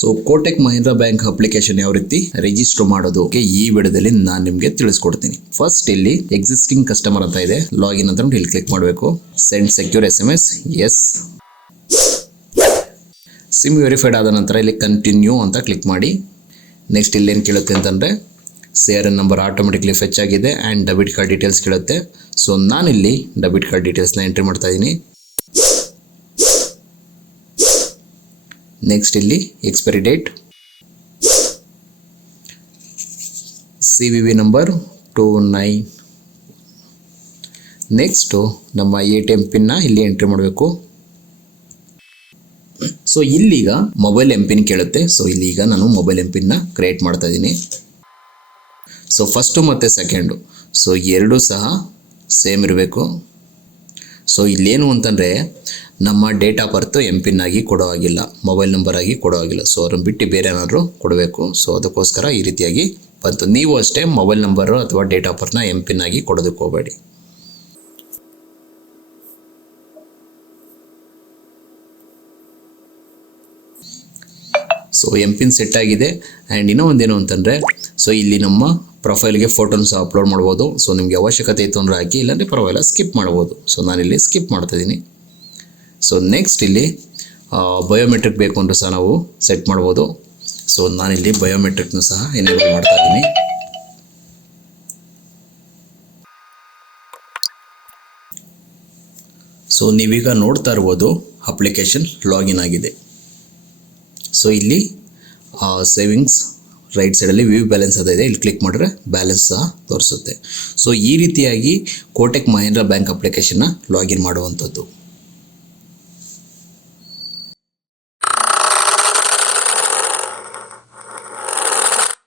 So Kotak Mahindra bank application ಯಾವ ರೀತಿ register ಮಾಡೋದು ಈ ವಿಡಿಯೋದಲ್ಲಿ ನಾನು ನಿಮಗೆ ತಿಳಿಸ್ಕೊಡ್ತೀನಿ. ಫಸ್ಟ್ ಇಲ್ಲಿ ಎಕ್ಸಿಸ್ಟಿಂಗ್ ಕಸ್ಟಮರ್ ಅಂತ ಇದೆ, ಲಾಗಿನ್ ಅಂತ ಇಲ್ಲಿ ಕ್ಲಿಕ್ ಮಾಡಬೇಕು. Send secure SMS, S. SIM verified ಆದ ನಂತರ ಇಲ್ಲಿ ಕಂಟಿನ್ಯೂ ಅಂತ ಕ್ಲಿಕ್ ಮಾಡಿ. ನೆಕ್ಸ್ಟ್ ಇಲ್ಲಿ ಏನು ಕೇಳುತ್ತೆ ಅಂತಂದರೆ CRN ನಂಬರ್ ಆಟೋಮೆಟಿಕ್ಲಿ ಫೆಚ್ ಆಗಿದೆ ಆ್ಯಂಡ್ ಡೆಬಿಟ್ ಕಾರ್ಡ್ ಡೀಟೇಲ್ಸ್ ಕೇಳುತ್ತೆ. ಸೊ ನಾನಿಲ್ಲಿ ಡೆಬಿಟ್ ಕಾರ್ಡ್ ಡೀಟೇಲ್ಸ್ನ ಎಂಟ್ರಿ ಮಾಡ್ತಾ ಇದ್ದೀನಿ. ನೆಕ್ಸ್ಟ್ ಇಲ್ಲಿ expiry date, CVV number 29. Next ನಮ್ಮ ATM ಪಿನ್ನ ಇಲ್ಲಿ ಎಂಟ್ರಿ ಮಾಡಬೇಕು. ಸೊ ಇಲ್ಲೀಗ ಮೊಬೈಲ್ MPIN ಕೇಳುತ್ತೆ. ಸೊ ಇಲ್ಲೀಗ ನಾನು ಮೊಬೈಲ್ MPIN ಕ್ರಿಯೇಟ್ ಮಾಡ್ತಾ ಇದ್ದೀನಿ. ಸೊ ಫಸ್ಟು ಮತ್ತು ಸೆಕೆಂಡು ಸೊ ಎರಡೂ ಸಹ ಸೇಮ್ ಇರಬೇಕು. ಸೊ ಇಲ್ಲೇನು ಅಂತಂದರೆ ನಮ್ಮ ಡೇಟ್ ಆಫ್ ಬರ್ತು MPIN ಆಗಿ ಕೊಡೋ ಆಗಿಲ್ಲ, ಮೊಬೈಲ್ ನಂಬರ್ ಆಗಿ ಕೊಡೋ ಆಗಿಲ್ಲ. ಸೊ ಅವ್ರನ್ನ ಬಿಟ್ಟು ಬೇರೆ ಏನಾದರೂ ಕೊಡಬೇಕು. ಸೊ ಅದಕ್ಕೋಸ್ಕರ ಈ ರೀತಿಯಾಗಿ ಬಂತು. ನೀವು ಅಷ್ಟೇ ಮೊಬೈಲ್ ನಂಬರು ಅಥವಾ ಡೇಟ್ ಆಫ್ ಬರ್ತ್ನ MPIN ಆಗಿ ಕೊಡೋದಕ್ಕೆ ಹೋಗಬೇಡಿ. ಸೊ MPIN ಸೆಟ್ ಆಗಿದೆ. ಆ್ಯಂಡ್ ಇನ್ನೂ ಒಂದೇನು ಅಂತಂದರೆ ಸೊ ಇಲ್ಲಿ ನಮ್ಮ ಪ್ರೊಫೈಲ್ಗೆ ಫೋಟೋನ ಸಹ ಅಪ್ಲೋಡ್ ಮಾಡ್ಬೋದು. ಸೊ ನಿಮಗೆ ಅವಶ್ಯಕತೆ ಇತ್ತು ಅಂದರೆ ಹಾಕಿ, ಇಲ್ಲಾಂದರೆ ಪರವಾಗಿಲ್ಲ ಸ್ಕಿಪ್ ಮಾಡ್ಬೋದು. ಸೊ ನಾನಿಲ್ಲಿ ಸ್ಕಿಪ್ ಮಾಡ್ತಾಯಿದ್ದೀನಿ. ಸೊ ನೆಕ್ಸ್ಟ್ ಇಲ್ಲಿ ಬಯೋಮೆಟ್ರಿಕ್ ಬೇಕು ಅಂತ ಸಹ ನಾವು ಸೆಟ್ ಮಾಡ್ಬೋದು. ಸೊ ನಾನಿಲ್ಲಿ ಬಯೋಮೆಟ್ರಿಕ್ನ ಸಹ ಎನೇಬಲ್ ಮಾಡ್ತಾ ಇದ್ದೀನಿ. ಸೊ ನೀವೀಗ ನೋಡ್ತಾ ಇರ್ಬೋದು ಅಪ್ಲಿಕೇಶನ್ ಲಾಗಿನ್ ಆಗಿದೆ. ಸೊ ಇಲ್ಲಿ ಸೇವಿಂಗ್ಸ್ ರೈಟ್ ಸೈಡಲ್ಲಿ ವ್ಯೂ ಬ್ಯಾಲೆನ್ಸ್ ಅದ ಇದೆ, ಇಲ್ಲಿ ಕ್ಲಿಕ್ ಮಾಡಿದ್ರೆ ಬ್ಯಾಲೆನ್ಸ್ ಸಹ ತೋರಿಸುತ್ತೆ. ಸೊ ಈ ರೀತಿಯಾಗಿ ಕೋಟಕ್ ಮಹೀಂದ್ರಾ ಬ್ಯಾಂಕ್ ಅಪ್ಲಿಕೇಶನ್ನ ಲಾಗಿನ್ ಮಾಡುವಂಥದ್ದು.